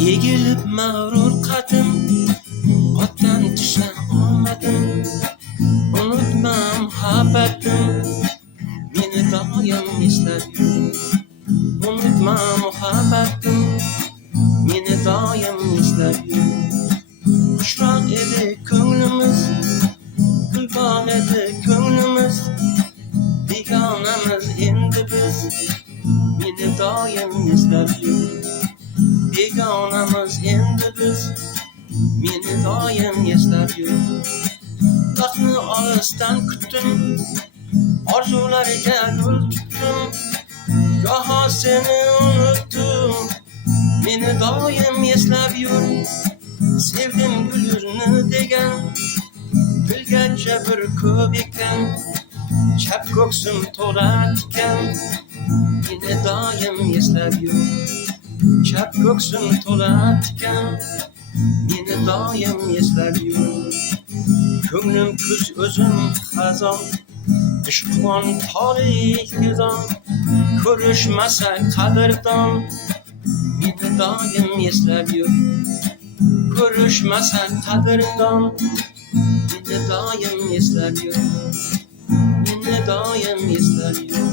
Egilib mag'rur qadim, otdan tushsa omadim. Unutma muhabbatim, meni doim eslab yur. Unutma muhabbatim, meni doim eslab yur. Xushroq edi ko'nglimiz, gulbog' edi ko'nglimiz. Begonamiz endi biz, meni doim eslab yur. Begonamiz endi biz, meni doim eslab yur. Vaqtni olisdan kutdim, orzularga yo'l tutdim. Goho seni unutdim, meni doim eslab yur. Sevdim gulni degan, bilgancha bir ko'p ekan. Chap ko'ksim to'la tikan, meni doim eslab yur. Chap ko'ksim to'la tikan, meni doim eslab yur. Ko'nglim kuz o'zim xazon, ishqon tolik gizon. Ko'rishmasa qadrdon, meni doim eslab yur. Ko'rishmasa qadrdon, meni doim eslab yur. Meni doim eslab yur.